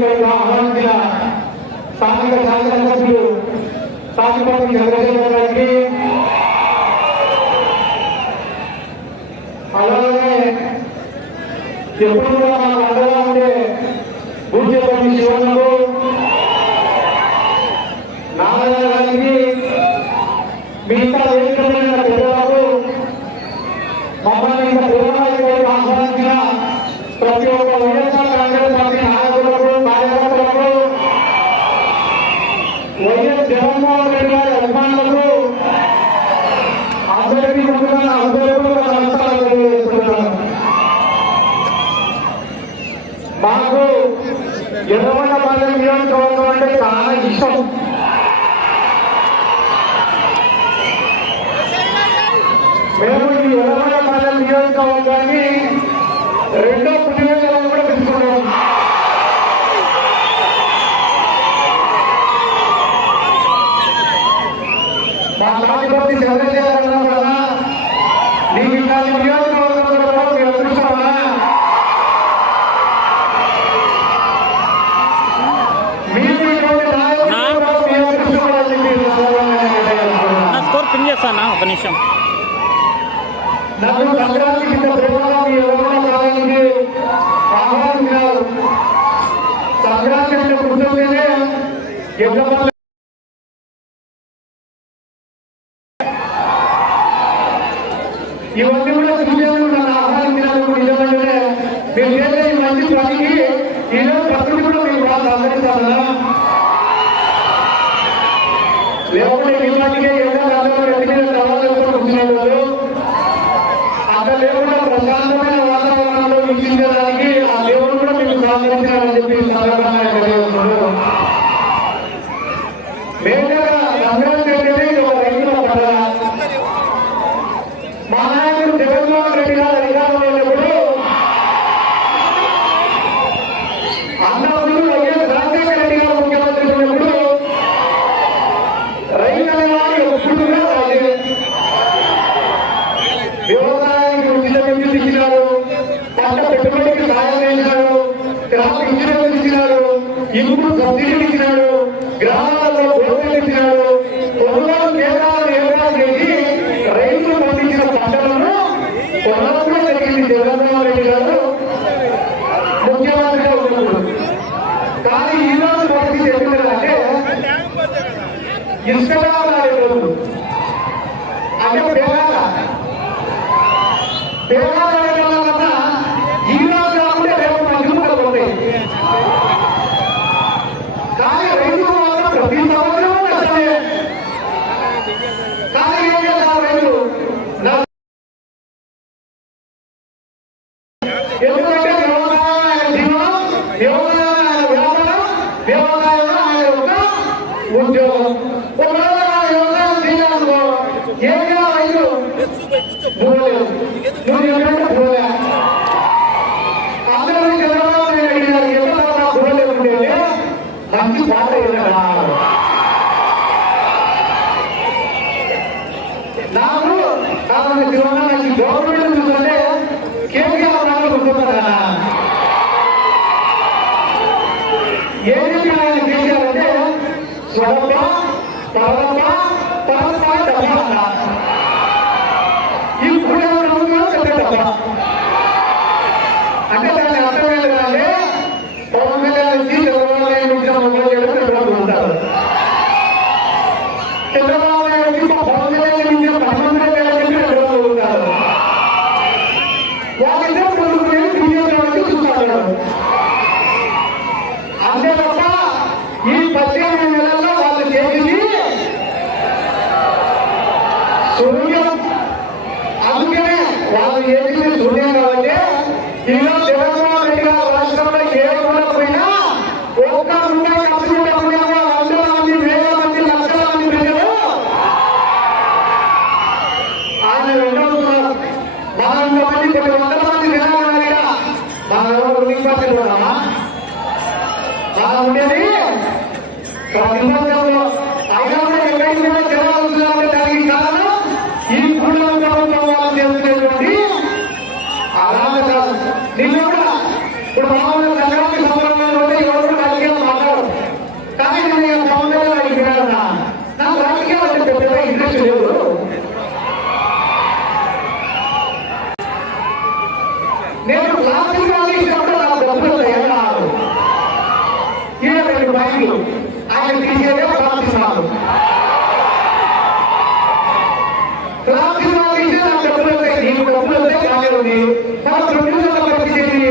మమ్మల్ని ఇక్కడ ఆహ్వానించిన స్థానిక శాసనసభ్యులు స్థానికపతి చంద్రశేఖర్ గారికి అలాగే ఎప్పుడు కూడా మాకు అండగా ఉండే పూజ్యపతి శివన్నకు చాలా ఇష్టం మేము ఈ ఎర్రగొండపాలెం నియోజకవర్గాన్ని రెండో పుట్టినరోజు కూడా పెట్టుకున్నాం మా రాజపతి చంద్రశేఖర్ అన్నాం కదా నీకు ఇలాంటి నియోజకవర్గంలో కూడా మీరు అదృష్టమా మీకు ఇటువంటి నాయకులు కూడా మీరు అదృష్టపడాలని చెప్పి సందర్భంగా నేను తెలియజేస్తున్నాను. నా స్కోర్ పిన్ చేస్తానా ఒక నిమిషం నన్ను సంక్రాంతి కింద ప్రేమగా మీ ఎవరైనా ఒక నిమిషం. సంక్రాంతి అంటే గుర్తుంటేనే ఎగ్గపల్లి ఇవన్నీ కూడా చూసేందుకు నన్ను నిజమంటే మీరు చేసే ఈ మంచి పనికి ఈరోజు ప్రకృతి కూడా మీరు బాగా సహకరిస్తారా అక్కడ లేకుండా ప్రశాంతమైన వాతావరణంలో వీక్షించడానికి ఆ దేవుడు కూడా మీకు సహకరించాలని చెప్పి సందర్భంగా తెలియజేస్తున్నాడు ఒక రైతుల పండుగ మా నాయకుడు జగన్మోహన్ రెడ్డి గారు పంట పెట్టుబడికి సాయం చేసినాడు గ్రామ ఇన్సూరెన్స్ ఇచ్చినాడు ఇంపుడు సబ్సిడీ ఇచ్చినాడు గ్రామాలలో భూములు ఇచ్చినాడు కొనుగోలు కేంద్రాలను ఏర్పాటు చేసి రైతులు పండించిన పంటలను కొనడంలో జరిగింది. జగన్మోహన్ రెడ్డి గారు ముఖ్యమంత్రిగా ఉన్నప్పుడు. కానీ ఈరోజు పరిస్థితి ఎట్లుందంటే ఇష్టంగా రోజు అంటే పేరాల దేవాలయం వల్ల ఈ రోజు కాకుండా రేపు మంచుకుంటూ పోతాయి కానీ రైతులు మాత్రం ప్రతి సంవత్సరం నష్టమే కానీ ఏం చేస్తారు రైతులు నా- ఎందుకంటే వ్యవసాయం ఆయన జీవనం వ్యవసాయం ఆయన వ్యాపారం వ్యవసాయం ఆయన యొక్క ఉద్యోగం ఒకవేళ నా వ్యవసాయం చేయాలనుకో ఏం చేయాలి రైతు పోలేదు నువ్వు చెప్పినట్టు పోలే అందరూ చంద్రబాబు నాయుడు గారు ఎక్కడ పోలేకుంటే మంచి పాట ఏదన్నా నాకు కావాలి శివన్న నాకు గవర్నమెంట్ చూస్తుంటే కేసీఆర్ నాకు గుర్తుపడదా ఏం చెప్పిన ఆయన కేసీఆర్ అంటే స్వరప పరప పరప డబ్బా అన్నా ఈ కూడా చెప్పేటప్ప అంటే దాని అర్థం ఏంటంటే పవన్ కళ్యాణ్ నుంచి చంద్రబాబు నాయుడు నుంచి మొదలు చేయడం ఎప్పుడు ఉంటారు చంద్రబాబు నాయుడు నుంచి పవన్ కళ్యాణ్ నుంచి ప్రధానమంత్రి గారి నుంచి ఎప్పుడు ఉంటారు వాళ్ళిద్దరు ముందుకు వెళ్ళి బీజేపీ చూస్తారు అంతే తప్ప ఈ పద్దెనిమిది నెలల్లో వాళ్ళు చేసింది శూన్యం అందుకనే వాళ్ళు ఏది శూన్యం కాబట్టి ఈరోజు జగన్మోహన్ రెడ్డి గారు రాష్ట్రంలో ఏ ఉండకపోయినా ఒక్క రూపాయి ఖర్చు పెట్టకుండా వందల మంది వేల మంది లక్షల మంది ప్రజలు ఆయన వెంటబడుతున్నారు మన మంది కొన్ని వందల మంది జనాలు ఇక్కడ మన ఎవరు రూలింగ్ పార్టీలు ఉన్నామా మన ఉండేది ప్రతిపక్షంలో అయినా కూడా ఎక్కడికి కూడా జనాలు వస్తున్నారంటే దానికి కారణం ఈ కూడల ప్రభుత్వం వాళ్ళు చేస్తున్నటువంటి నేను క్లాసులు వాళ్ళు ఇచ్చినప్పుడు నాకు డబ్బులు ఎగరాడు ఈయన రెండు మైండ్లు ఆయన తీసేదే ప్రార్థిస్తున్నాడు క్లాసులు వాళ్ళు ఇచ్చి నాకు డబ్బులు వస్తాయి నీకు డబ్బులు వస్తాయి కాలేదు నాకు రెండు వందల పరిస్థితి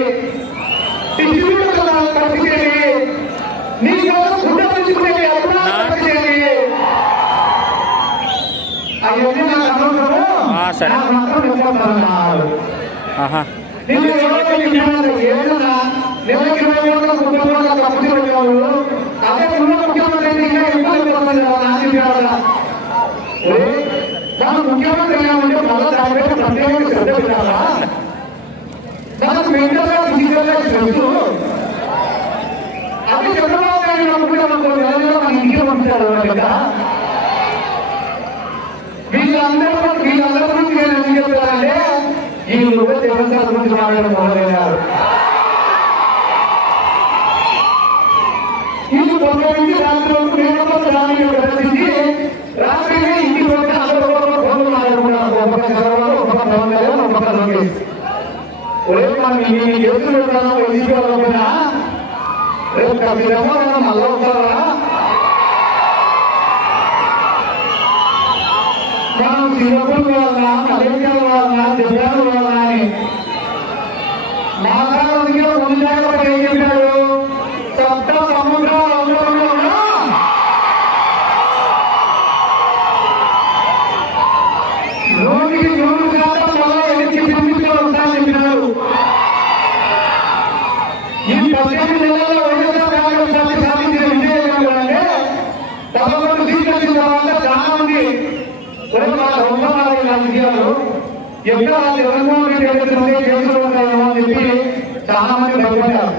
డిస్ట్రిబ్యూటర్ పరిస్థితి నీ కోసం ఫుడ్ తెచ్చుకునే ఎప్పుడు పరిస్థితి అవన్నీ నాకు అనవసరము ఆ, సరే. నాకు మాత్రం నిలబడతానన్నాడు ఆహా నిన్న ఎవరో చెప్పినారు, ఏదన్నా నెలకి ఇరవై వేల ముప్పై వేల తప్పు చేయగలరు. అదే ఉన్న ముఖ్యమంత్రి అయితే ఇంకా ఎక్కువ అయిపోతుంది కదా అని చెప్పాడు. ఒరే, మనం ముఖ్యమంత్రి అయ్యామంటే మళ్ళా దాని మీద ప్రత్యేకంగా శ్రద్ధ పెట్టాలా? మనకు మెంటల్గా, ఫిజికల్గా తెలుసు. అదే చంద్రబాబు నాయుడు అనుకున్నామనుకో, నెల నెల మన ఇంటికి పంపించారు కదా వీళ్ళందరూ వీళ్ళందరూ గురించి నేను ఎందుకు చెప్తానంటే ఈ యువ గురించి మాట్లాడడం మొదలయ్యారు వీళ్ళు తొంభై నుంచి దానికి ప్రదర్శించి రాత్రి ఇంటికి వచ్చి అందరూ ఫోన్లు మాట్లాడుకున్నారు ఒక పక్క ఒక పక్క పవన్ ఒక లోకేష్ మనం రేపు మళ్ళా వస్తారా మనం సింగపూర్ వాళ్ళ మలేషియా వాళ్ళ జపాన్ వాళ్ళ అని మాట్లాడడానికి ముందాక ఏం చెప్పాడు సప్త సముద్రాలు అందులో ఉన్నా నూరు శాతం మళ్ళా ఎనికి తిరిగి వస్తానని చెప్పినాడు ఈ పద్దెనిమిది నెలల్లో వైఎస్ఆర్ కాంగ్రెస్ పార్టీ సాధించిన విజయం పదకొండు సీట్లు వచ్చిన తర్వాత చాలా మంది. రాజకీయాలు ఎక్కడ జగన్మోహన్ రెడ్డి కేసులు ఉంటాయేమో అని చెప్పి చాలా మంది భయపడ్డారు.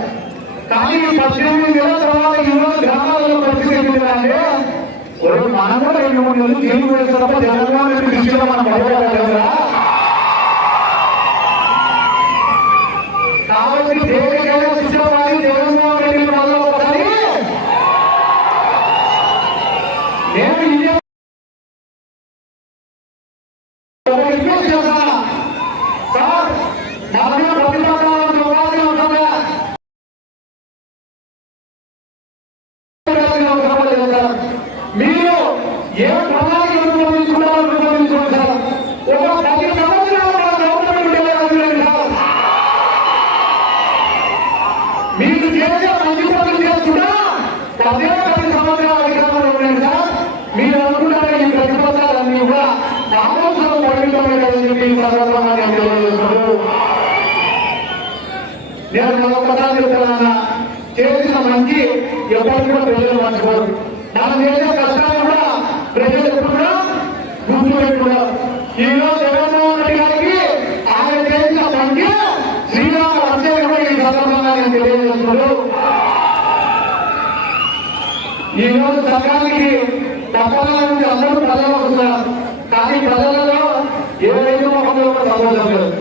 కానీ పద్దెనిమిది నెలల తర్వాత ఈరోజు గ్రామాలలో పరిస్థితి ఏంటంటే మనం కూడా రెండు మూడు నెలలు జైలు జగన్మోహన్ రెడ్డి దృష్టిలో మనం భయపడాలి కదా కాబట్టి దేనికైనా శిక్షణ జగన్మోహన్ రెడ్డి వల్ల ఒకసారి నేను ఇదే ఒక రిక్వెస్ట్ చేస్తాను. సార్, నా మీద ప్రతిపక్షాలను ఉపాధి ఉంటుందా? మీరు ఏ ప్రణాళిక రూపొందించుకున్నారో రూపొందించుకోండి సార్. ఒక పది సంవత్సరాలు మన గవర్నమెంట్ ఉండేది సార్. మీరు చేసే మంచి పనులు చేస్తున్నా పదే పది సంవత్సరాల అధికారంలో ఉండండి సార్ మీరు అనుకుంటారే ఈ ప్రతిపక్షాలన్నీ కూడా ఆలోచన పరిమితమైనదని చెప్పి ఈ సందర్భంగా నేను తెలియజేస్తున్నాను నేను మరొకసారి చెప్తున్నాను చేసిన మంచి ఎవరు కూడా ప్రజలు మర్చిపోరు మనం చేసే కష్టాలు కూడా ప్రజలు ఎప్పుడు గుర్తుపెట్టుకున్నారు ఈరోజు జగన్మోహన్ రెడ్డి గారికి ఆయన చేసిన మంచి శ్రీరామ రక్షణ ఈ సందర్భంగా నేను తెలియజేస్తున్నాడు ఈరోజు రోజు సర్కానికి పట్టణాల నుంచి అందరూ ప్రజలు వస్తున్నారు. కానీ ప్రజలలో ఏ రైతు సంతోషం లేదు.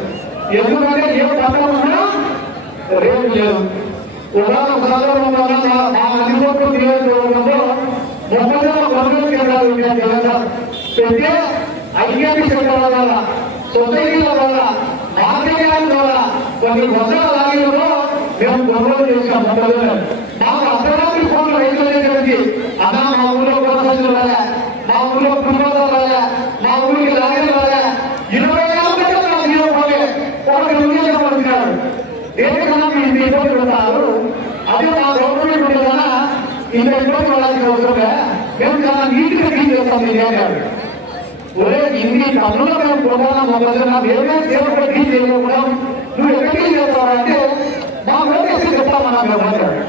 ఎందుకంటే ఏ పట్టణం ఉన్నా రేపు లేదు ఉదాహరణ సందర్భంలో మా అధికోట్లు నియోజకవర్గంలో మొక్కజొన్న కొనుగోలు కేంద్రాలు ఉన్నాయి జగన్ పెడితే ఐక్యత సెంటర్ల వల్ల సొసైటీల వల్ల మార్కెట్ ద్వారా కొన్ని వందల లారీలలో మేము కొనుగోలు చేసాం మాకు అర్ధరాత్రి నీట్గా డీల్ చేస్తాం మీ ఏరియాలు ఒరే ఇన్ని టన్నుల మేము కొనాలా మొదలుగా మేమే సేవలు డీల్ చేయకుండా నువ్వు ఎక్కడికి చేస్తావంటే మా ఓటేసి చెప్తామన్నా మేము మాట్లాడు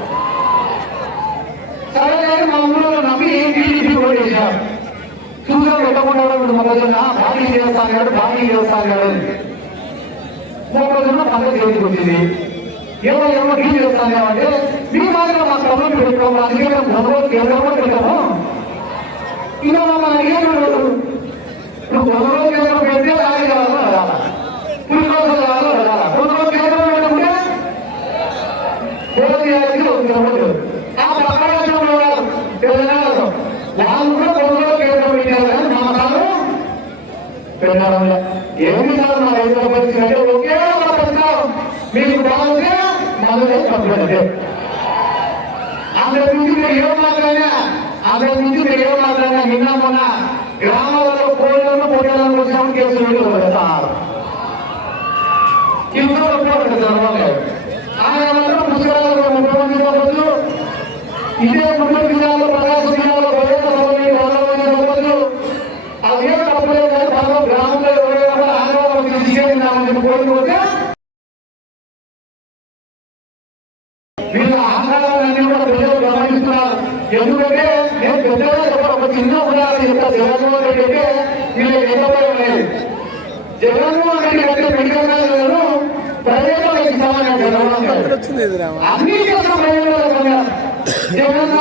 సరే కానీ మా ఊళ్ళో నమ్మి టీడీపీ ఓటేశారు చూసాం పెట్టకుండా ఇప్పుడు మొదలుగా భారీ చేస్తాను భారీ చేస్తాను మొక్కజొన్న పంట చేతికి వచ్చింది ఏదో ఏమో డీల్ చేస్తాను అంటే మీ మాదిరిగా మా ప్రభుత్వం పెట్టుకోము అందుకే మేము కొనుగోలు కేంద్రంలో పెట్టాము ఇంకా మమ్మల్ని అడిగేవాడు నువ్వు కొనుగోలు కేంద్రం పెడితే లారీ కావాలో రాలా పురుషోత్సవం కావాలో రాలా కొనుగోలు కేంద్రం పెట్టుకుంటే పోటీ చేయాలి ఒక ఆ పక్కన తెలంగాణలో వాళ్ళు కూడా కొనుగోలు కేంద్రం పెట్టారు కానీ మా కాలం పెట్టారు ఏమి కాదు మా రైతుల పరిస్థితి అంటే ఒకే ఒక ప్రశ్న మీ మనదే తప్పదంటే మీరు ఏం మాట్లాడినా అంతకు నుంచి మీరు ఏం మాట్లాడినా నిన్న మొన్న గ్రామాలలో కోళ్ళను పొట్టలను వచ్చాము కేసులు పెడతారు. ఇంట్లో ఒప్పుకోరు చదవాలి ఆయన కావచ్చు. ఇదే ముప్పై జిల్లాలో ప్రకాశం జిల్లాలో కావచ్చు. అదే తప్పలేదు కానీ గ్రామంలో ఎవరైనా కూడా ఆందోళన కోరుకుంటే వీళ్ళ కూడా ప్రజలు గమనిస్తున్నారు. ఎందుకంటే పెద్దగా చెప్పాను ఒక చిన్న ఉదాహరణ చెప్తా జగన్మోహన్ రెడ్డి అంటే వీళ్ళు లేదు జగన్మోహన్ రెడ్డి అంటే మెడికల్ కాలేజీలను ఇస్తామని జగన్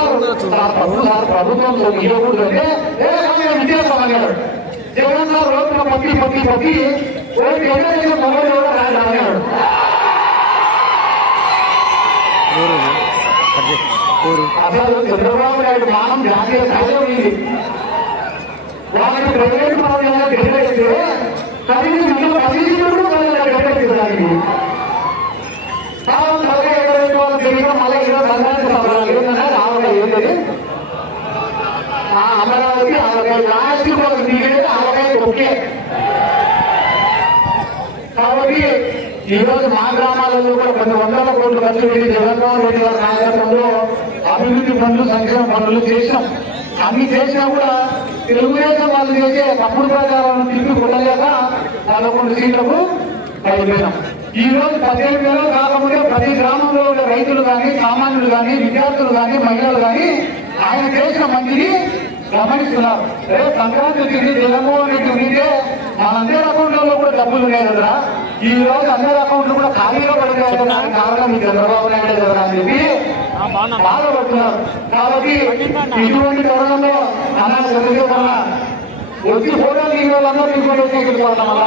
ప్రభుత్వం ఇవ్వకూడదు అంటే ఏ జగన్ గారు రోజున పక్కి పక్కి పక్కి ఓటు కూడా అన్నాడు అసలు చంద్రబాబు నాయుడు మానం జాతీయ స్థాయిలో ఉంది. వాళ్ళకి ప్రైవేట్ పరంగా గెలిపేస్తే కనీసం ఇంట్లో పదిహేను గెలిపేసేదానికి మళ్ళీ ఈరోజు సభలు ఏంటన్నా రావాలి ఏంటది ఆ అమరావతి ఆవకాయ లాస్ట్ వాళ్ళకి దిగేది ఆవకాయ ఒకే కాబట్టి ఈ రోజు మా గ్రామాలలో కూడా కొన్ని వందల కోట్లు ఖర్చు పెట్టి జగన్మోహన్ రెడ్డి గారి నాయకత్వంలో అభివృద్ధి పనులు సంక్షేమ పనులు చేసినాం. అన్ని చేసినా కూడా తెలుగుదేశం వాళ్ళు చేసే తప్పుడు ప్రచారాలను తిప్పి కొట్టలేక పదకొండు సీట్లకు అయిపోయినాం ఈ రోజు పదిహేను వేల కాకపోతే ప్రతి గ్రామంలో ఉండే రైతులు కానీ సామాన్యులు కానీ విద్యార్థులు కానీ మహిళలు కానీ ఆయన చేసిన మంచిని గమనిస్తున్నారు. రేపు సంక్రాంతి వచ్చింది జగన్మోహన్ రెడ్డి ఉంటే మనందరి అకౌంట్లలో కూడా డబ్బులు లేదురా ఈ రోజు అందరి అకౌంట్లు కూడా ఖాళీగా పడిపోయాయి. కారణం ఈ చంద్రబాబు నాయుడు కదా అని చెప్పి బాధపడుతున్నారు కాబట్టి ఇటువంటి తరుణంలో అలా చదివే వల్ల వచ్చి ఫోటోలు ఈ వాళ్ళందరూ తీసుకొని వచ్చేసుకోవడం వల్ల.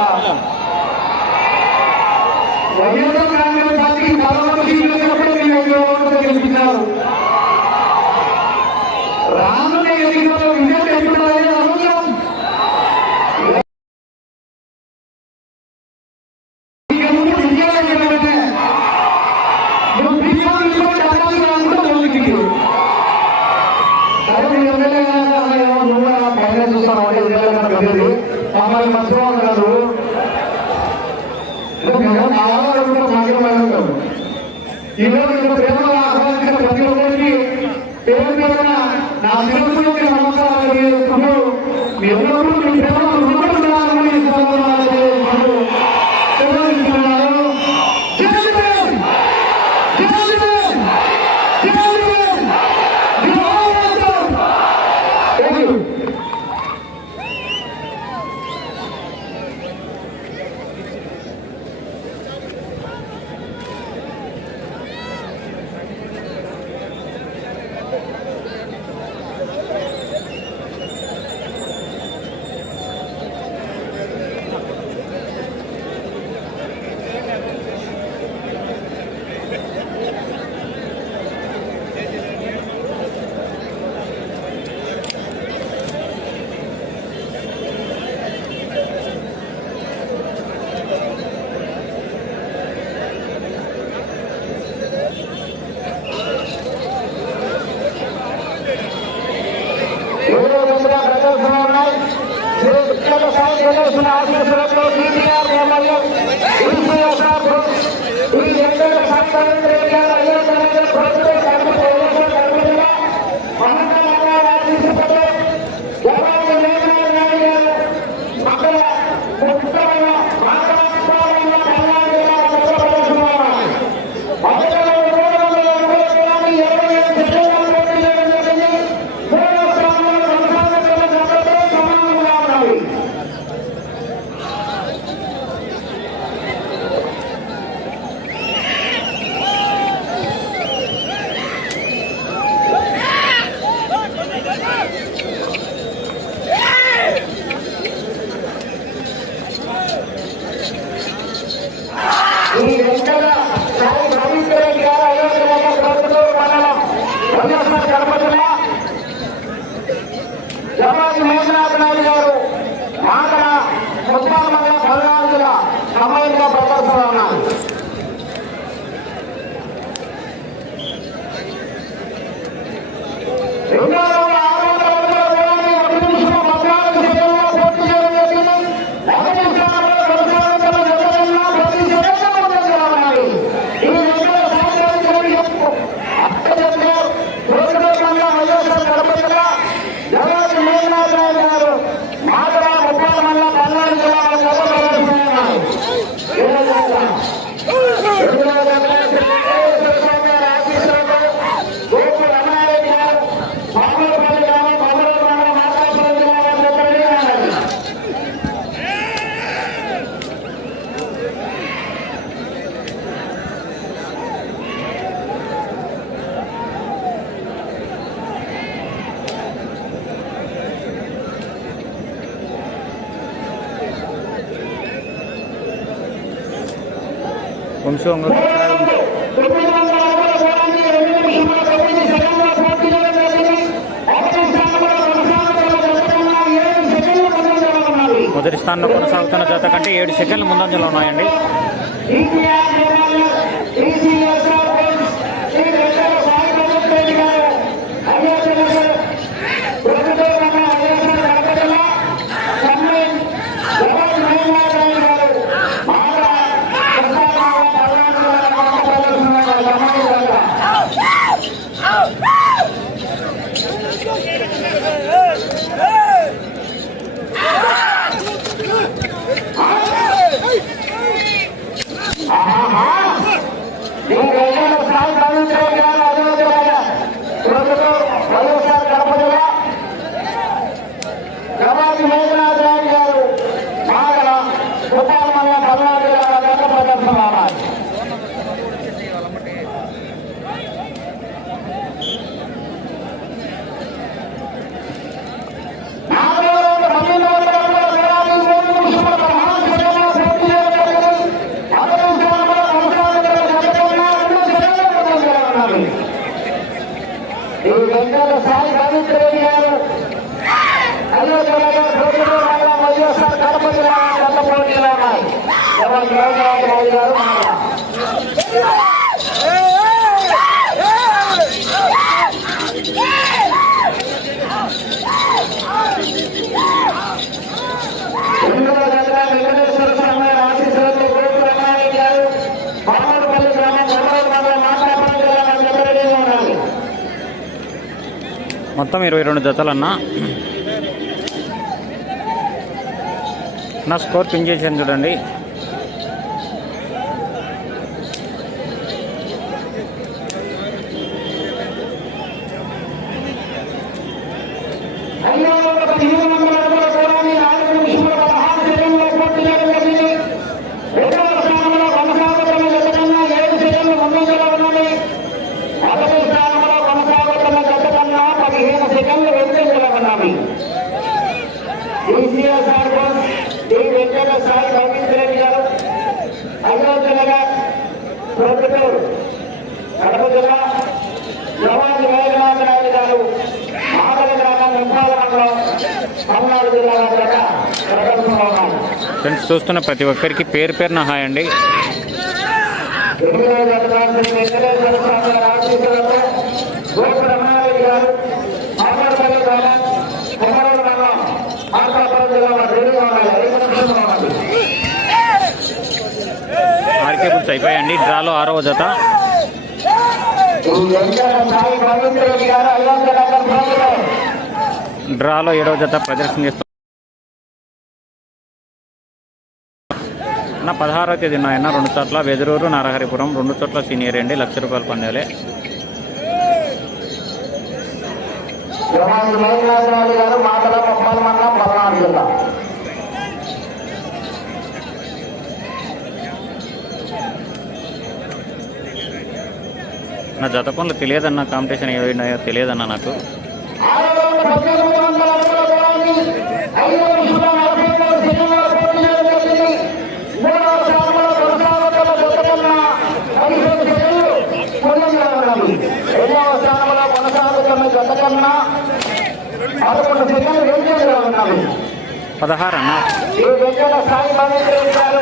వైఎస్ఆర్ కాంగ్రెస్ పార్టీకి సీట్లు వచ్చినప్పుడే మీరు గెలిపించారు. రానున్న ఎన్నికల్లో का साथ మొదటి స్థానంలో కొనసాగుతున్న జత కంటే ఏడు సెకండ్లు ముందంజలో ఉన్నాయండి. మొత్తం ఇరవై రెండు జతలన్నా. నా స్కోర్ పింజేసాను చూడండి. ప్రతి ఒక్కరికి పేరు పేరున హాయ్ అండి. ఆర్కే బుట్స్ అయిపోయాయండి. డ్రాలో ఆరవ జత. డ్రాలో ఏడో జత ప్రదర్శన చేస్తాం నా పదహారో తేదీ ఉన్నాయన్న రెండు చోట్ల వెదురూరు నరహరిపురం రెండు చోట్ల సీనియర్ అండి లక్ష రూపాయలు పందాలే. నా జత పనులు తెలియదన్న కాంపిటీషన్ ఏమైనాయో తెలియదన్న నాకు. అంతకన్నా పదకొండు జిల్లాలు వెంజాలలో ఉన్నాయి. పదహారు అన్న ఈ వెంజాల సాయి మానేశ్వర గారు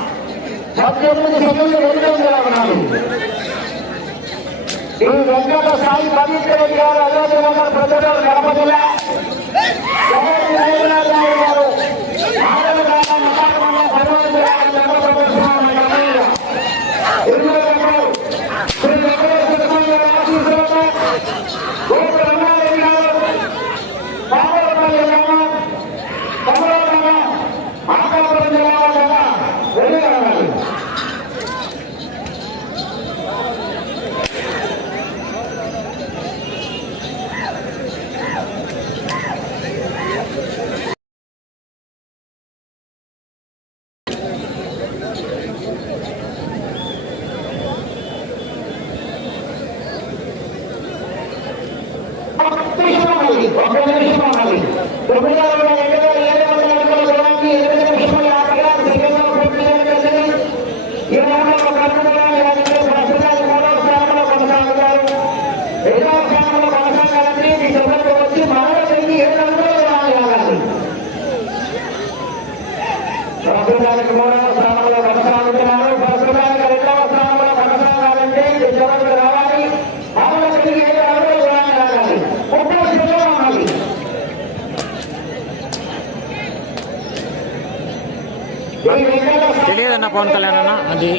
పద్దెనిమిది సెకండ్లు ఈ వెంకట స్థాయి పవిత్ర రెడ్డి గారు అయోధ్య మండల ప్రజలు గడప జిల్లా గారు. অপরাধের সমাধান పవన్ కళ్యాణ్ అన్న. అది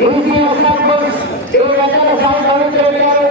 Luis Díaz Campos, que la estamos avanzando,